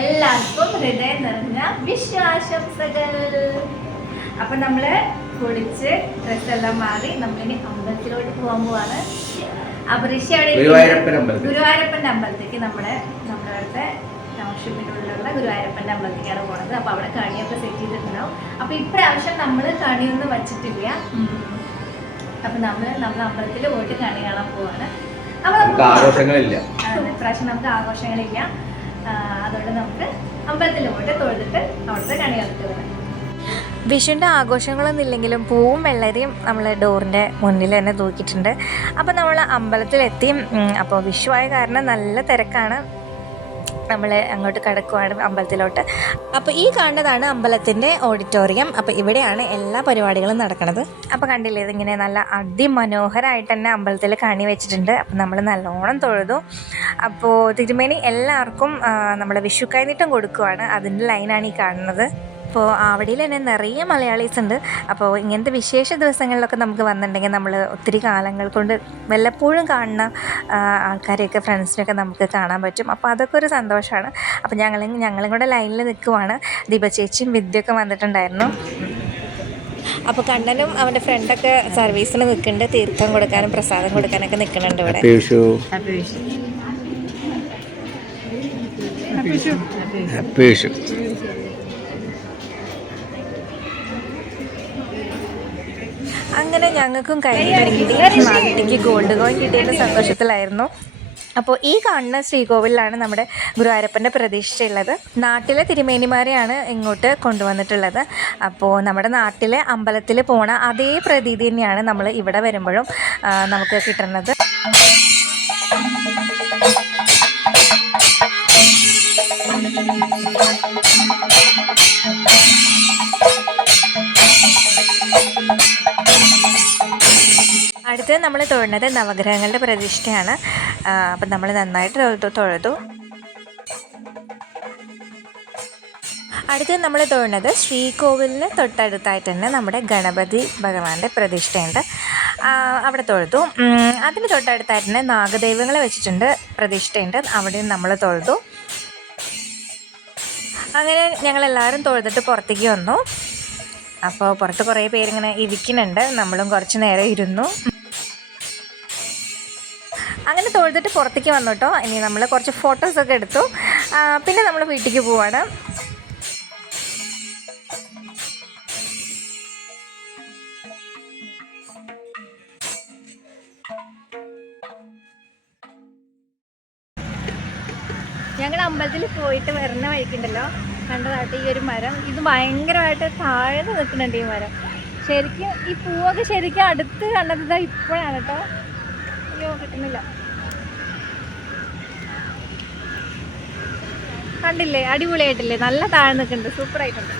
എല്ലാവർക്കും ഹൃദയം നിറഞ്ഞ വിശ്വാശംസകൾ അപ്പൊ നമ്മൾ കുളിച്ച് ഡ്രസ് എല്ലാം മാറി നമ്മളിനി അമ്പലത്തിലോട്ട് പോകാൻ പോവാണ്. അപ്പൊ ഋഷി അവിടെ. ഗുരുവായൂരപ്പന്റെ അമ്പലത്തേക്ക് നമ്മുടെ നമ്മുടെ അടുത്തെ ടൗൺഷിപ്പിന്റെ ഉള്ളിലുള്ള ഗുരുവായൂരപ്പന്റെ അമ്പലത്തേക്കാണ് പോണത്. അപ്പൊ അവിടെ കണിയൊക്കെ സെറ്റ് ചെയ്തിട്ടുണ്ടാവും. അപ്പൊ ഇപ്രാവശ്യം നമ്മൾ കണിയൊന്നും വച്ചിട്ടില്ല. അപ്പൊ നമ്മൾ നമ്മുടെ അമ്പലത്തിൽ പോയിട്ട് കണി കാണാൻ പോവാണ്. അപ്പൊ നമുക്ക് നമുക്ക് ആഘോഷങ്ങളില്ല. ഇപ്രാവശ്യം നമുക്ക് ആഘോഷങ്ങളില്ല. അതുകൊണ്ട് നമുക്ക് അമ്പലത്തിൽ തൊഴുതിട്ട് അവിടുത്തെ കണി കളിച്ചു വിഷുവിന്റെ ആഘോഷങ്ങളൊന്നും ഇല്ലെങ്കിലും പൂവും വെള്ളരിയും നമ്മൾ ഡോറിന്റെ മുന്നിൽ തന്നെ തൂക്കിയിട്ടുണ്ട്. അപ്പോൾ നമ്മൾ അമ്പലത്തിലെത്തി അപ്പോൾ വിഷുവായ കാരണം നല്ല തിരക്കാണ്. നമ്മൾ അങ്ങോട്ട് കിടക്കുവാണ് അമ്പലത്തിലോട്ട്. അപ്പോൾ ഈ കാണുന്നതാണ് അമ്പലത്തിന്റെ ഓഡിറ്റോറിയം. അപ്പോൾ ഇവിടെയാണ് എല്ലാ പരിപാടികളും നടക്കുന്നത് അപ്പോൾ കണ്ടില്ലേ ഇതിങ്ങനെ നല്ല അതിമനോഹരമായിട്ട് തന്നെ അമ്പലത്തിൽ കണി വെച്ചിട്ടുണ്ട്. അപ്പോൾ നമ്മൾ നല്ലോണം തൊഴുതു. അപ്പോൾ തിരുമേനി എല്ലാവർക്കും നമ്മൾ വിഷു കൈനീട്ടം കൊടുക്കുവാണ്. അതിന്റെ ലൈനാണ് ഈ കാണുന്നത്. അപ്പോൾ അവിടെയിൽ തന്നെ നിറയെ മലയാളീസ് ഉണ്ട്. അപ്പോൾ ഇങ്ങനത്തെ വിശേഷ ദിവസങ്ങളിലൊക്കെ നമുക്ക് വന്നിട്ടുണ്ടെങ്കിൽ നമ്മൾ ഒത്തിരി കാലങ്ങൾ കൊണ്ട് വല്ലപ്പോഴും കാണുന്ന ആൾക്കാരെയൊക്കെ ഫ്രണ്ട്സിനെയൊക്കെ നമുക്ക് കാണാൻ പറ്റും. അപ്പോൾ അതൊക്കെ ഒരു സന്തോഷമാണ്. അപ്പോൾ ഞങ്ങൾ ഞങ്ങളും കൂടെ ലൈനിൽ നിൽക്കുവാണ്. ദീപ ചേച്ചിയും വിദ്യയൊക്കെ വന്നിട്ടുണ്ടായിരുന്നു. അപ്പോൾ കണ്ണനും അവന്റെ ഫ്രണ്ടൊക്കെ സർവീസിന് നിൽക്കുന്നുണ്ട്. തീർത്ഥം കൊടുക്കാനും പ്രസാദം കൊടുക്കാനൊക്കെ നിൽക്കുന്നുണ്ട് ഇവിടെ. ഹാപ്പി വിഷു അങ്ങനെ ഞങ്ങൾക്കും കിട്ടി. ഗോൾഡ് കോയിൻ കിട്ടിയതിന്റെ സന്തോഷത്തിലായിരുന്നു. അപ്പോൾ ഈ കാണുന്ന ശ്രീകോവിലാണ് നമ്മുടെ ഗുരുവായൂരപ്പന്റെ പ്രതീക്ഷയുള്ളത്. നാട്ടിലെ തിരുമേനിമാരെയാണ് ഇങ്ങോട്ട് കൊണ്ടുവന്നിട്ടുള്ളത്. അപ്പോൾ നമ്മുടെ നാട്ടിലെ അമ്പലത്തിൽ പോണ അതേ പ്രതീതി തന്നെയാണ് നമ്മൾ ഇവിടെ വരുമ്പോഴും നമുക്ക് കിട്ടുന്നത്. നമ്മൾ തൊഴുന്നത് നവഗ്രഹങ്ങളുടെ പ്രതിഷ്ഠയാണ്. അപ്പം നമ്മൾ നന്നായിട്ട് തൊഴുതു. അടുത്തത് നമ്മൾ തൊഴുന്നത് ശ്രീകോവിലിന് തൊട്ടടുത്തായിട്ട് തന്നെ നമ്മുടെ ഗണപതി ഭഗവാന്റെ പ്രതിഷ്ഠയുണ്ട്. അവിടെ തൊഴുതു. അതിന് തൊട്ടടുത്തായിട്ട് തന്നെ നാഗദൈവങ്ങളെ വെച്ചിട്ടുണ്ട് പ്രതിഷ്ഠയുണ്ട്. അവിടെ നമ്മൾ തൊഴുതു. അങ്ങനെ ഞങ്ങളെല്ലാവരും തൊഴുതിട്ട് പുറത്തേക്ക് വന്നു. അപ്പോൾ പുറത്ത് കുറേ പേരിങ്ങനെ ഇരിക്കുന്നുണ്ട്. നമ്മളും കുറച്ച് നേരം ഇരുന്നു. തൊഴുതിട്ട് പുറത്തേക്ക് വന്നു കേട്ടോ. ഇനി നമ്മൾ കുറച്ച് ഫോട്ടോസൊക്കെ എടുത്തു. പിന്നെ നമ്മൾ വീട്ടിലേക്ക് പോവാണ്. ഞങ്ങൾ അമ്പലത്തിൽ പോയിട്ട് വരുന്ന വഴിക്കുണ്ടല്ലോ. കണ്ടതായിട്ട് ഈ ഒരു മരം. ഇത് ഭയങ്കരമായിട്ട് താഴ്ന്നു നിൽക്കുന്നുണ്ട് ഈ മരം. ശരിക്കും ഈ പൂവൊക്കെ ശരിക്കും അടുത്ത് കണ്ടത് ഇപ്പോഴാണ് കേട്ടോ. അയ്യോ കിട്ടുന്നില്ല. കണ്ടില്ലേ? അടിപൊളിയായിട്ടില്ലേ? നല്ല താഴെ നിൽക്കുന്നുണ്ട്. സൂപ്പറായിട്ടുണ്ട്.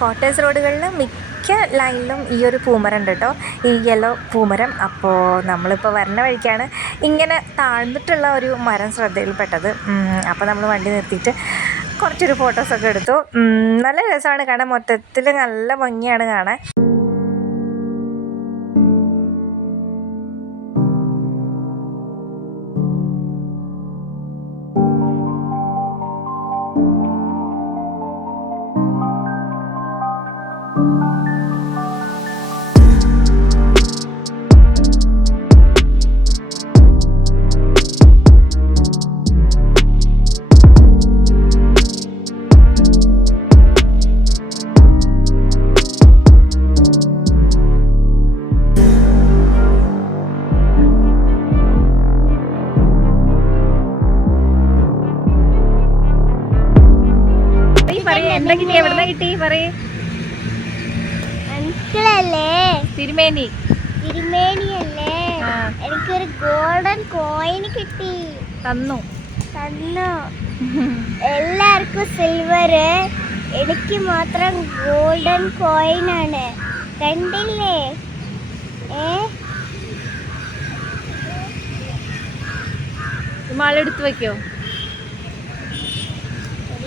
കോട്ടേഴ്സ് റോഡുകളിൽ മിക്ക ലൈനിലും ഈ ഒരു പൂമരം ഉണ്ട് കേട്ടോ ഈ യെല്ലോ പൂമരം. അപ്പോൾ നമ്മളിപ്പോൾ വരണ വഴിക്കാണ് ഇങ്ങനെ താഴ്ന്നിട്ടുള്ള ഒരു മരം ശ്രദ്ധയിൽപ്പെട്ടത്. അപ്പോൾ നമ്മൾ വണ്ടി നിർത്തിയിട്ട് കുറച്ചൊരു ഫോട്ടോസൊക്കെ എടുത്തു. നല്ല രസമാണ് കാണാൻ. മൊത്തത്തിൽ നല്ല ഭംഗിയാണ് കാണാൻ. എന്താ കിട്ടി എവിടുന്ന കിട്ടി? പറയേ. അങ്കിളല്ലേ തിരുമേനി. തിരുമേനിയല്ലേ. എനിക്കൊരു ഗോൾഡൻ കോയിൻ കിട്ടി. തന്നു. തന്നു. എല്ലാവർക്കും സിൽവർ എനിക്ക് മാത്രം ഗോൾഡൻ കോയിൻ ആണ്. കണ്ടില്ലേ? ഏ? മാളെടുത്ത് വെക്കോ.